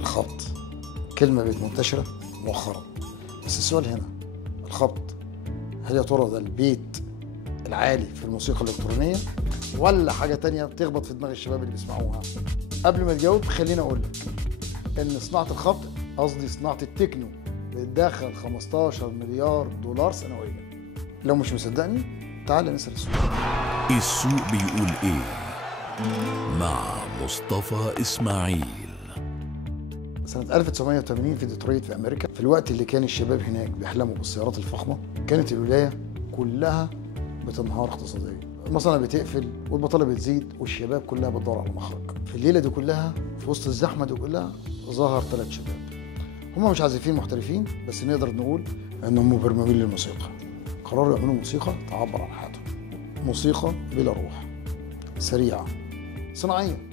الخبط كلمة بقت منتشرة مؤخرا، بس السؤال هنا الخبط هل يا ترى ده البيت العالي في الموسيقى الإلكترونية ولا حاجة تانية بتخبط في دماغ الشباب اللي بيسمعوها؟ قبل ما تجاوب خليني أقول لك إن صناعة الخبط، قصدي صناعة التكنو، بتدخل 15 مليار دولار سنويا. لو مش مصدقني تعال نسأل السوق. السوق بيقول إيه؟ مع مصطفى إسماعيل. سنة 1980 في ديترويت في أمريكا، في الوقت اللي كان الشباب هناك بيحلموا بالسيارات الفخمة، كانت الولاية كلها بتنهار اقتصاديا، المصانع بتقفل والبطالة بتزيد والشباب كلها بتدور على مخرج. في الليلة دي كلها، في وسط الزحمة دي كلها، ظهر 3 شباب. هم مش عازفين محترفين، بس نقدر نقول انهم مبرمجين للموسيقى. قرروا يعملوا موسيقى تعبر عن حياتهم، موسيقى بلا روح، سريعة، صناعية،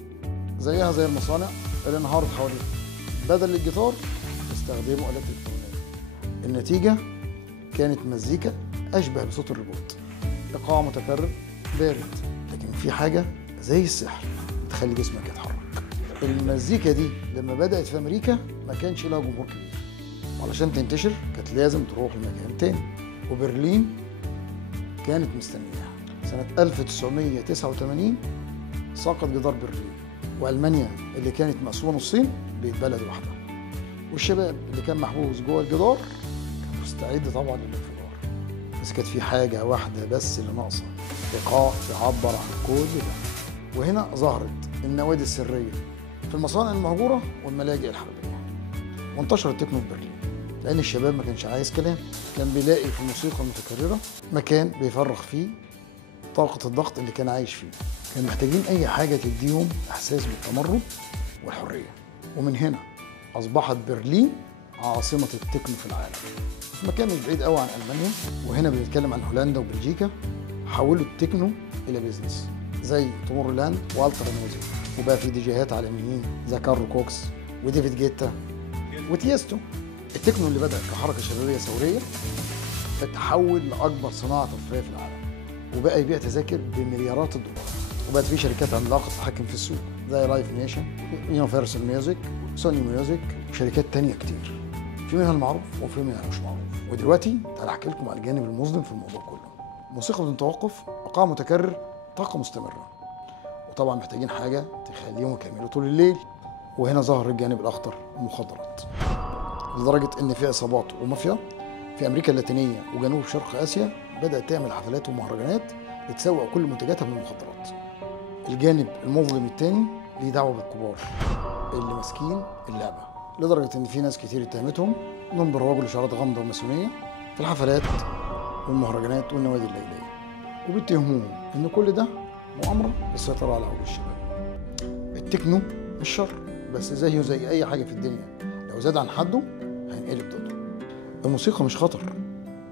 زيها زي المصانع اللي انهارت حواليهم. بدل الجيتار استخدموا آلات إلكترونية. النتيجة كانت مزيكا أشبه بصوت الروبوت، إيقاع متكرر بارد، لكن في حاجة زي السحر بتخلي جسمك يتحرك. المزيكا دي لما بدأت في أمريكا ما كانش لها جمهور كبير، وعلشان تنتشر كانت لازم تروح لمكان تاني، وبرلين كانت مستنياها. سنة 1989 سقط جدار برلين، وألمانيا اللي كانت مقسومة نصين بقت بلد واحدة، والشباب اللي كان محبوس جوه الجدار كان مستعد طبعا للانفجار. بس كانت في حاجة واحدة بس اللي ناقصة، إيقاع يعبر عن كل ده. وهنا ظهرت النوادي السرية في المصانع المهجورة والملاجئ الحربية، وانتشر التكنو في برلين، لأن الشباب ما كانش عايز كلام، كان بيلاقي في الموسيقى المتكررة مكان بيفرغ فيه طاقة الضغط اللي كان عايش فيه. كان محتاجين أي حاجة تديهم إحساس بالتمرد والحرية، ومن هنا أصبحت برلين عاصمة التكنو في العالم، في مكان مش بعيد قوي عن ألمانيا. وهنا بنتكلم عن هولندا وبلجيكا، حولوا التكنو إلى بيزنس، زي تومورلاند والترا ميوزك، وبقى في ديجيهات عالميين زي كارلو كوكس وديفيد جيتا وتيستو. التكنو اللي بدأ كحركة شبابية ثورية فتحول لأكبر صناعة ترفيهية في العالم، وبقى يبيع تذاكر بمليارات الدولارات، وبقت في شركات عملاقة تتحكم في السوق زي لايف نيشن، يونيفرسال ميوزك، سوني ميوزك، وشركات تانية كتير، في منها المعروف وفي منها مش معروف. ودلوقتي تعالى احكي لكم على الجانب المظلم في الموضوع كله. موسيقى بدون توقف، ايقاع متكرر، طاقة مستمرة، وطبعا محتاجين حاجة تخليهم يكملوا طول الليل. وهنا ظهر الجانب الأخطر، المخدرات، لدرجة إن في عصابات ومافيا في أمريكا اللاتينية وجنوب شرق آسيا بدأت تعمل حفلات ومهرجانات بتسوق كل منتجاتها من المخدرات. الجانب المظلم الثاني ليه دعوة بالكبار اللي ماسكين اللعبة، لدرجة إن في ناس كتير اتهمتهم إنهم بيروجوا لشعارات غامضة وماسونية في الحفلات والمهرجانات والنوادي الليلية، وبيتهموهم إن كل ده مؤامرة للسيطرة على عقول الشباب. التكنو مش شر، بس زيه زي أي حاجة في الدنيا، لو زاد عن حده هينقلب ضده. الموسيقى مش خطر،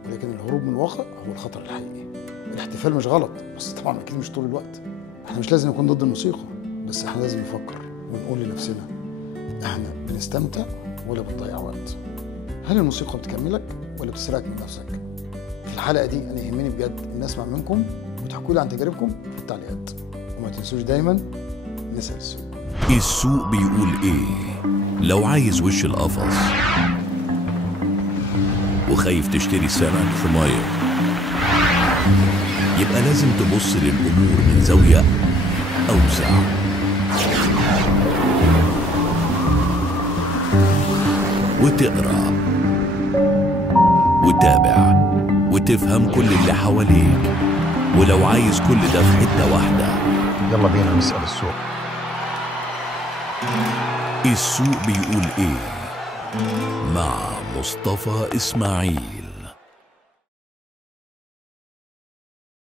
ولكن الهروب من الواقع هو الخطر الحقيقي. الاحتفال مش غلط، بس طبعا أكيد مش طول الوقت. احنا مش لازم نكون ضد الموسيقى، بس احنا لازم نفكر ونقول لنفسنا احنا بنستمتع ولا بنضيع وقت؟ هل الموسيقى بتكملك ولا بتسرقك من نفسك؟ في الحلقة دي أنا يهمني بجد إن أسمع منكم وتحكوا لي عن تجاربكم في التعليقات، وما تنسوش دايما نسأل السوق. السوق بيقول إيه؟ لو عايز وش القفص وخايف تشتري سمك في مية، يبقى لازم تبص للأمور من زاوية أوسع، وتقرأ وتابع وتفهم كل اللي حواليك. ولو عايز كل ده في حتة واحدة، يلا بينا نسأل السوق. السوق بيقول إيه؟ مع مصطفى إسماعيل.